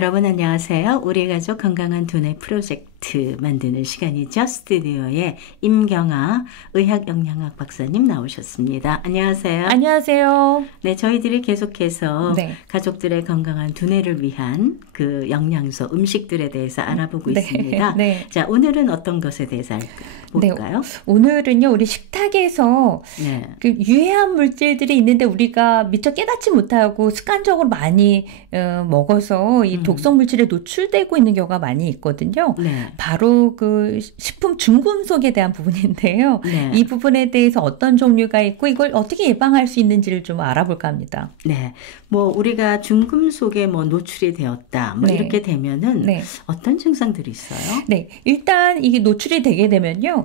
여러분 안녕하세요. 우리 가족 건강한 두뇌 프로젝트 만드는 시간이죠. 스튜디오에 임경아 의학영양학 박사님 나오셨습니다. 안녕하세요. 안녕하세요. 네, 저희들이 계속해서 네. 가족들의 건강한 두뇌를 위한 그 영양소, 음식들에 대해서 알아보고 네. 있습니다. 네. 자, 오늘은 어떤 것에 대해서 볼까요? 네, 오늘은요, 우리 식탁에서 네. 그 유해한 물질들이 있는데 우리가 미처 깨닫지 못하고 습관적으로 많이 먹어서 이 독성 물질에 노출되고 있는 경우가 많이 있거든요. 네. 바로 그 식품 중금속에 대한 부분인데요. 네. 이 부분에 대해서 어떤 종류가 있고 이걸 어떻게 예방할 수 있는지를 좀 알아볼까 합니다. 네. 뭐 우리가 중금속에 뭐 노출이 되었다. 뭐 네. 이렇게 되면은 네. 어떤 증상들이 있어요? 네, 일단 이게 노출이 되게 되면요,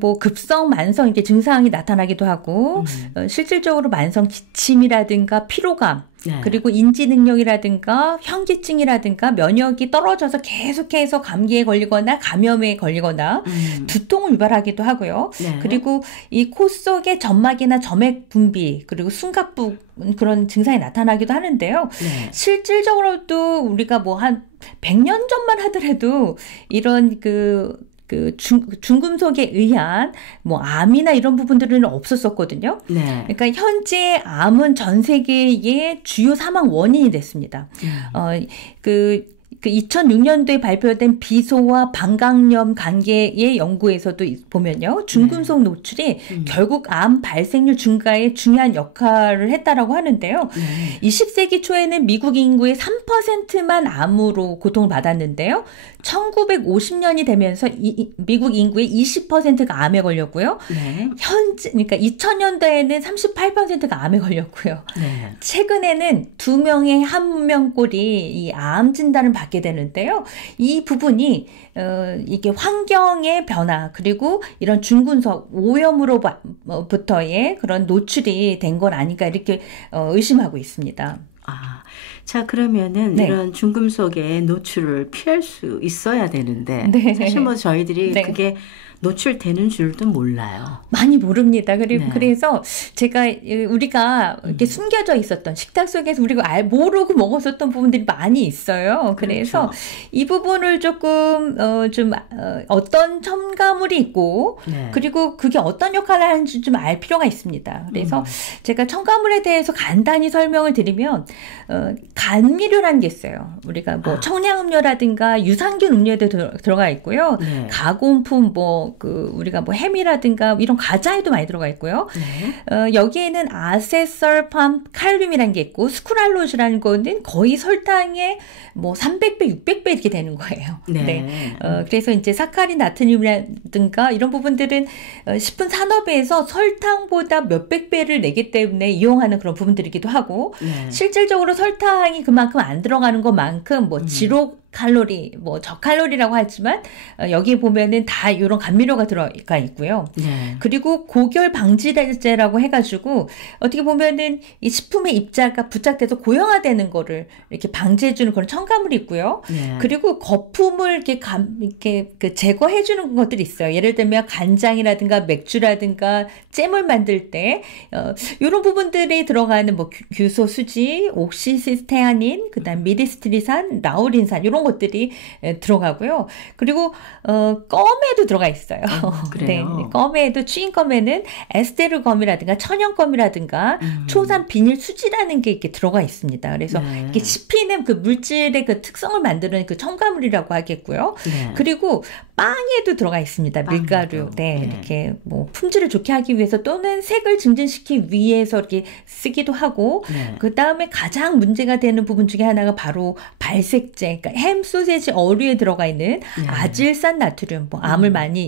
뭐 급성, 만성 이렇게 증상이 나타나기도 하고, 실질적으로 만성 기침이라든가 피로감, 네. 그리고 인지 능력이라든가 현기증이라든가 면역이 떨어져서 계속해서 감기에 걸리거나 감염에 걸리거나 두통을 유발하기도 하고요. 네. 그리고 이 코 속에 점막이나 점액 분비 그리고 숨가쁘 그런 증상이 나타나기도 하는데요. 네. 실질적으로도 우리가 뭐 한 100년 전만 하더라도 이런 중금속에 의한 뭐 암이나 이런 부분들은 없었었거든요. 네. 그러니까 현재 암은 전 세계의 주요 사망 원인이 됐습니다. 2006년도에 발표된 비소와 방광염 관계의 연구에서도 보면요. 중금속 노출이 결국 암 발생률 증가에 중요한 역할을 했다라고 하는데요. 20세기 초에는 미국 인구의 3%만 암으로 고통을 받았는데요. 1950년이 되면서 미국 인구의 20%가 암에 걸렸고요. 네. 그러니까 2000년대에는 38%가 암에 걸렸고요. 네. 최근에는 2명에 1명꼴이 이 암 진단을 받게 되는데요. 이 부분이 이게 환경의 변화 그리고 이런 중금속 오염으로부터의 그런 노출이 된 건 아닌가 이렇게 의심하고 있습니다. 아, 자 그러면은 네. 이런 중금속의 노출을 피할 수 있어야 되는데 네. 사실 뭐 저희들이 네. 그게 노출되는 줄도 몰라요. 많이 모릅니다. 그리고 네. 그래서 우리가 이렇게 숨겨져 있었던 식탁 속에서 우리가 모르고 먹었었던 부분들이 많이 있어요. 그래서 그렇죠. 이 부분을 조금 어떤 첨가물이 있고 네. 그리고 그게 어떤 역할을 하는지 좀 알 필요가 있습니다. 그래서 제가 첨가물에 대해서 간단히 설명을 드리면 감미료라는 게 있어요. 우리가 뭐 청량음료라든가 유산균 음료에도 들어가 있고요. 네. 가공품 우리가 뭐 햄이라든가 이런 과자에도 많이 들어가 있고요. 네. 여기에는 아세설팜 칼륨이라는 게 있고 스쿠랄로즈라는 거는 거의 설탕의 뭐 300배, 600배 이렇게 되는 거예요. 네. 그래서 이제 사카린, 나트륨이라든가 이런 부분들은 식품 산업에서 설탕보다 몇백 배를 내기 때문에 이용하는 그런 부분들이기도 하고 네. 실질적으로 설탕이 그만큼 안 들어가는 것만큼 뭐 지로 칼로리, 뭐 저칼로리라고 하지만 여기에 보면은 다 이런 감미료가 들어가 있고요. 네. 그리고 고결 방지제라고 해가지고 어떻게 보면은 이 식품의 입자가 부착돼서 고형화되는 거를 이렇게 방지해주는 그런 첨가물이 있고요. 네. 그리고 거품을 이렇게 제거해주는 것들이 있어요. 예를 들면 간장이라든가 맥주라든가 잼을 만들 때 이런 부분들이 들어가는 뭐 규소 수지, 옥시스테아닌, 그다음 미리스트리산, 라우린산 이런 것들이 들어가고요. 그리고 껌에도 들어가 있어요. 그래요? 네, 껌에도 추인껌에는 에스테르검이라든가 천연껌이라든가 초산 비닐 수지라는 게 이렇게 들어가 있습니다. 그래서 네. 이렇게 씹히는 그 물질의 그 특성을 만드는 그 첨가물이라고 하겠고요. 네. 그리고 빵에도 들어가 있습니다. 밀가루. 네, 이렇게 뭐 품질을 좋게 하기 위해서 또는 색을 증진시키기 위해서 이렇게 쓰기도 하고 네. 그 다음에 가장 문제가 되는 부분 중에 하나가 바로 발색제. 그러니까 햄, 소세지, 어류에 들어가 있는 아질산 나트륨, 뭐 암을 많이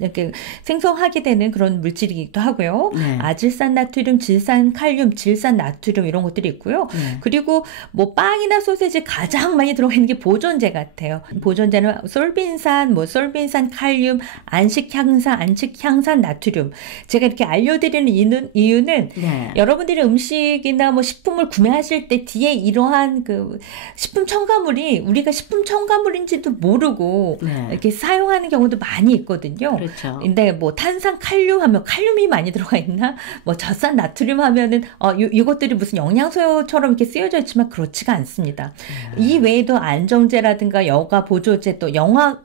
이렇게 생성하게 되는 그런 물질이기도 하고요. 네. 아질산 나트륨, 질산 칼륨, 질산 나트륨 이런 것들이 있고요. 네. 그리고 뭐 빵이나 소세지 가장 많이 들어가 있는 게 보존제 같아요. 보존제는 솔빈산, 솔빈산 칼륨, 안식향산 나트륨. 제가 이렇게 알려드리는 이유는 네. 여러분들이 음식이나 뭐 식품을 구매하실 때 뒤에 이러한 그 식품 첨가물이 우리가 식품 첨가물인지도 모르고 네. 이렇게 사용하는 경우도 많이 있거든요. 있거든요. 그렇죠. 근데 뭐 탄산 칼륨 하면 칼륨이 많이 들어가 있나? 뭐 젖산 나트륨 하면은 이것들이 무슨 영양소처럼 이렇게 쓰여져 있지만 그렇지가 않습니다. 이 외에도 안정제라든가 여가 보조제 또 영양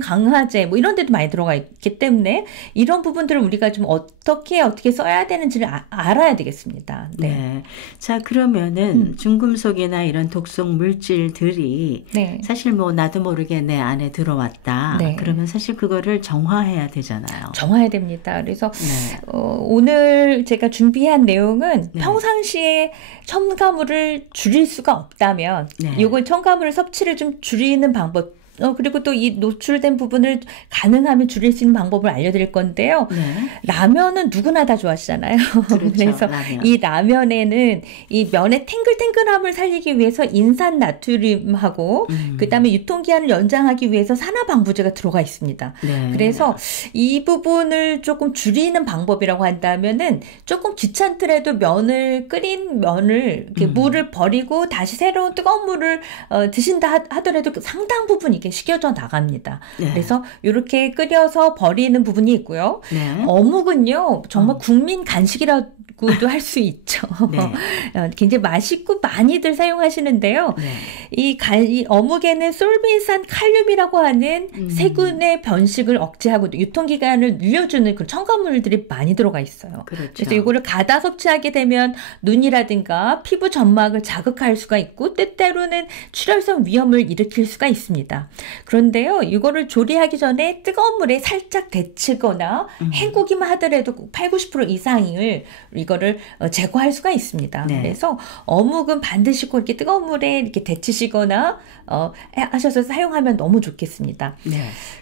강화제 뭐 이런 데도 많이 들어가 있기 때문에 이런 부분들을 우리가 좀 어떻게 써야 되는지를 알아야 되겠습니다. 네. 네. 자, 그러면은 중금속이나 이런 독성 물질들이 네. 사실 뭐 나도 모르게 내 안에 들어왔다. 네. 그러면 사실 그거를 정화해야 되잖아요. 정화해야 됩니다. 그래서 네. 오늘 제가 준비한 내용은 네. 평상시에 첨가물을 줄일 수가 없다면 네. 이걸 첨가물 섭취를 좀 줄이는 방법 그리고 또 이 노출된 부분을 가능하면 줄일 수 있는 방법을 알려드릴 건데요. 네. 라면은 누구나 다 좋아하시잖아요. 그렇죠. 그래서 라면. 이 라면에는 이 면의 탱글탱글함을 살리기 위해서 인산 나트륨하고 그다음에 유통기한을 연장하기 위해서 산화방부제가 들어가 있습니다. 네. 그래서 이 부분을 조금 줄이는 방법이라고 한다면은 조금 귀찮더라도 끓인 면을 이렇게 물을 버리고 다시 새로운 뜨거운 물을 드신다 하더라도 상당 부분 이게 식혀져 나갑니다. 네. 그래서 이렇게 끓여서 버리는 부분이 있고요. 네. 어묵은요, 정말 국민 간식이라고도 할 수 있죠. 네. 굉장히 맛있고 많이들 사용하시는데요. 네. 이 어묵에는 솔빈산 칼륨이라고 하는 세균의 변식을 억제하고 유통기간을 늘려주는 그 첨가물들이 많이 들어가 있어요. 그렇죠. 그래서 이거를 가다 섭취하게 되면 눈이라든가 피부 점막을 자극할 수가 있고 때때로는 출혈성 위험을 일으킬 수가 있습니다. 그런데요, 이거를 조리하기 전에 뜨거운 물에 살짝 데치거나 헹구기만 하더라도 80, 90% 이상을 이거를 제거할 수가 있습니다. 네. 그래서 어묵은 반드시 꼭 이렇게 뜨거운 물에 이렇게 데치시거나 하셔서 사용하면 너무 좋겠습니다. 네.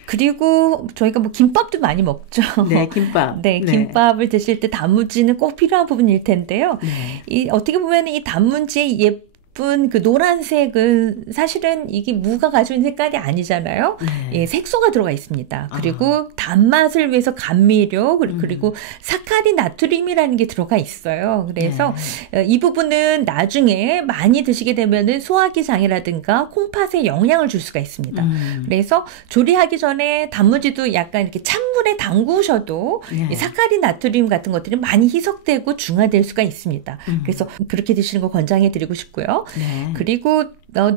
그리고 저희가 뭐 김밥도 많이 먹죠. 네, 김밥. 네, 김밥을 드실 때 단무지는 꼭 필요한 부분일 텐데요. 네. 어떻게 보면 이 단무지의 예쁜 그 노란색은 사실은 이게 무가 가지고 있는 색깔이 아니잖아요. 네. 예, 색소가 들어가 있습니다. 그리고 단맛을 위해서 감미료 그리고 사카린 나트륨이라는 게 들어가 있어요. 그래서 이 부분은 나중에 많이 드시게 되면은 소화기 장애라든가 콩팥에 영향을 줄 수가 있습니다. 그래서 조리하기 전에 단무지도 약간 이렇게 찬물에 담그셔도 네. 이 사카린 나트륨 같은 것들이 많이 희석되고 중화될 수가 있습니다. 그래서 그렇게 드시는 거 권장해 드리고 싶고요. 네. 그리고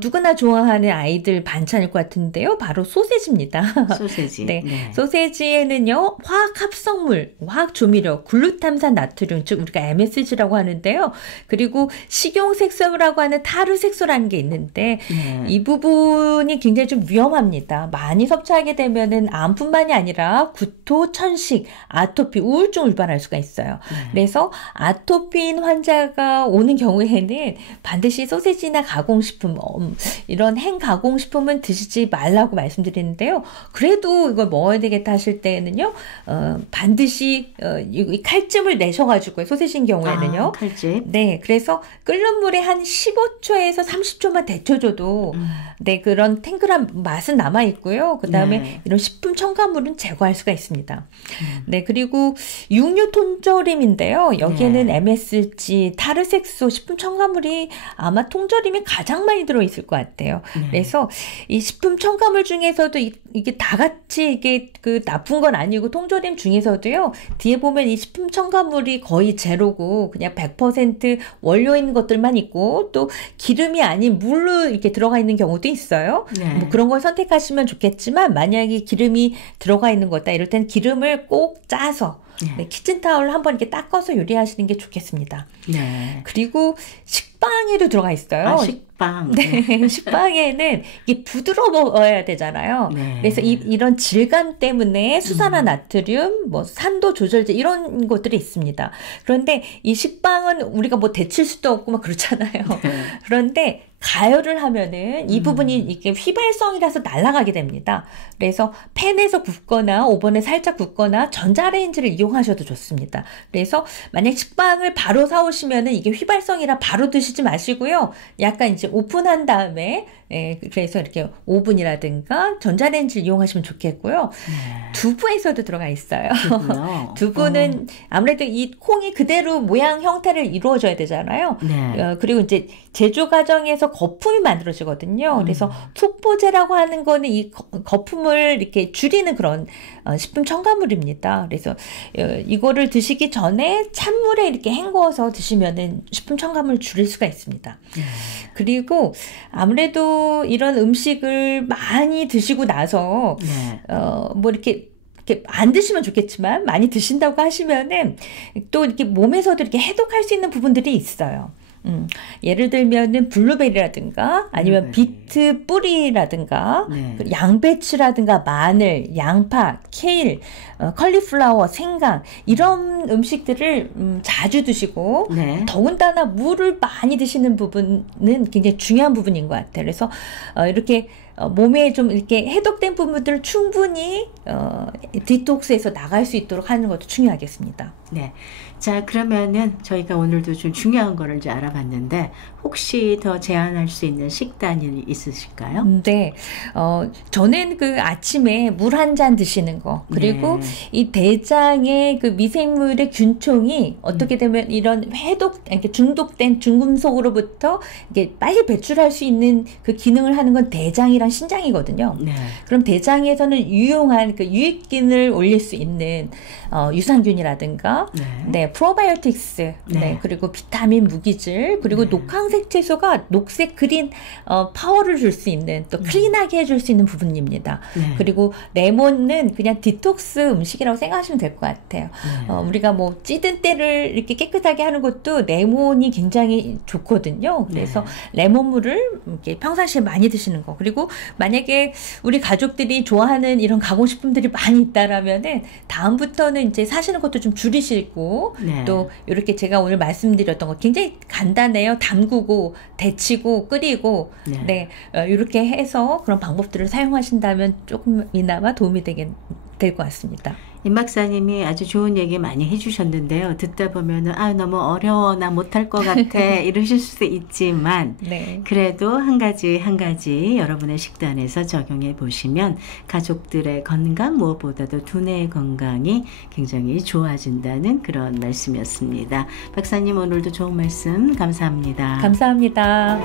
누구나 좋아하는 아이들 반찬일 것 같은데요. 바로 소세지입니다. 소세지. 네. 네. 소세지에는요, 화학 합성물, 화학 조미료, 글루탐산 나트륨, 즉 우리가 MSG라고 하는데요. 그리고 식용색소라고 하는 타르색소라는 게 있는데 네. 이 부분이 굉장히 좀 위험합니다. 많이 섭취하게 되면은 암뿐만이 아니라 구토, 천식, 아토피, 우울증을 유발할 수가 있어요. 그래서 아토피인 환자가 오는 경우에는 반드시 소세지나 가공식품 이런 행가공식품은 드시지 말라고 말씀드리는데요. 그래도 이걸 먹어야 되겠다 하실 때에는요, 반드시 이 칼집을 내셔가지고 소세지인 경우에는요. 칼집. 네, 그래서 끓는 물에 한 15초에서 30초만 데쳐줘도 네, 그런 탱글한 맛은 남아 있고요. 그 다음에 네. 이런 식품 첨가물은 제거할 수가 있습니다. 네, 그리고 육류 통조림인데요. 여기에는 MSG, 타르색소, 식품 첨가물이 아마 통조림이 가장 많이 들어있을 것 같아요. 그래서 이 식품 첨가물 중에서도 이게 다 같이 이게 그 나쁜 건 아니고 통조림 중에서도요. 뒤에 보면 이 식품 첨가물이 거의 제로고 그냥 100% 원료인 것들만 있고 또 기름이 아닌 물로 이렇게 들어가 있는 경우도 있어요. 네. 뭐 그런 걸 선택하시면 좋겠지만 만약에 기름이 들어가 있는 거다 이럴 땐 기름을 꼭 짜서 네, 키친타올을 한번 이렇게 닦아서 요리하시는 게 좋겠습니다. 네. 그리고 식빵에도 들어가 있어요. 식빵. 네, 식빵에는 이게 부드러워야 되잖아요. 네. 그래서 이런 질감 때문에 수산화 나트륨, 뭐 산도 조절제 이런 것들이 있습니다. 그런데 이 식빵은 우리가 뭐 데칠 수도 없고 막 그렇잖아요. 그런데 가열을 하면은 이 부분이 이게 휘발성이라서 날아가게 됩니다. 그래서 팬에서 굽거나 오븐에 살짝 굽거나 전자레인지를 이용하셔도 좋습니다. 그래서 만약 식빵을 바로 사오시면은 이게 휘발성이라 바로 드시지 마시고요. 약간 이제 오픈한 다음에 그래서 이렇게 오븐이라든가 전자레인지를 이용하시면 좋겠고요. 두부에서도 들어가 있어요. 두부는 아무래도 이 콩이 그대로 모양 형태를 이루어져야 되잖아요. 네. 그리고 이제 제조 과정에서 거품이 만들어지거든요. 그래서 풋보제라고 하는 거는 이 거품을 이렇게 줄이는 그런 식품 첨가물입니다. 그래서 이거를 드시기 전에 찬물에 이렇게 헹궈서 드시면은 식품 첨가물 줄일 수가 있습니다. 그리고 아무래도 이런 음식을 많이 드시고 나서 뭐 이렇게 안 드시면 좋겠지만 많이 드신다고 하시면은 또 이렇게 몸에서도 이렇게 해독할 수 있는 부분들이 있어요. 예를 들면은 블루베리라든가 아니면 비트 뿌리라든가 양배추라든가 마늘, 양파, 케일, 컬리플라워, 생강 이런 음식들을 자주 드시고 더군다나 물을 많이 드시는 부분은 굉장히 중요한 부분인 것 같아요. 그래서 이렇게 몸에 좀 이렇게 해독된 부분들을 충분히 디톡스에서 나갈 수 있도록 하는 것도 중요하겠습니다. 네. 자, 그러면은 저희가 오늘도 좀 중요한 거를 이제 알아봤는데 혹시 더 제안할 수 있는 식단이 있으실까요? 네. 저는 그 아침에 물 한 잔 드시는 거, 그리고 이 대장의 그 미생물의 균총이 어떻게 되면 이런 이렇게 중독된 중금속으로부터 이게 빨리 배출할 수 있는 그 기능을 하는 건 대장이랑 신장이거든요. 그럼 대장에서는 유용한 그 유익균을 올릴 수 있는 유산균이라든가 프로바이오틱스, 그리고 비타민, 무기질, 그리고 녹황색 채소가 녹색 그린 파워를 줄 수 있는 또 클린하게 해줄 수 있는 부분입니다. 그리고 레몬은 그냥 디톡스 음식이라고 생각하시면 될 것 같아요. 우리가 뭐 찌든 때를 이렇게 깨끗하게 하는 것도 레몬이 굉장히 좋거든요. 그래서 레몬물을 이렇게 평상시에 많이 드시는 거. 그리고 만약에 우리 가족들이 좋아하는 이런 가공식품들이 많이 있다라면은 다음부터는 이제 사시는 것도 좀 줄이시고 또 이렇게 제가 오늘 말씀드렸던 거 굉장히 간단해요. 담그고 데치고 끓이고 이렇게 해서 그런 방법들을 사용하신다면 조금이나마 도움이 될 것 같습니다. 임 박사님이 아주 좋은 얘기 많이 해주셨는데요. 듣다 보면은 너무 어려워, 나 못할 것 같아 이러실 수도 있지만 그래도 한 가지 여러분의 식단에서 적용해 보시면 가족들의 건강 무엇보다도 두뇌의 건강이 굉장히 좋아진다는 그런 말씀이었습니다. 박사님 오늘도 좋은 말씀 감사합니다. 감사합니다.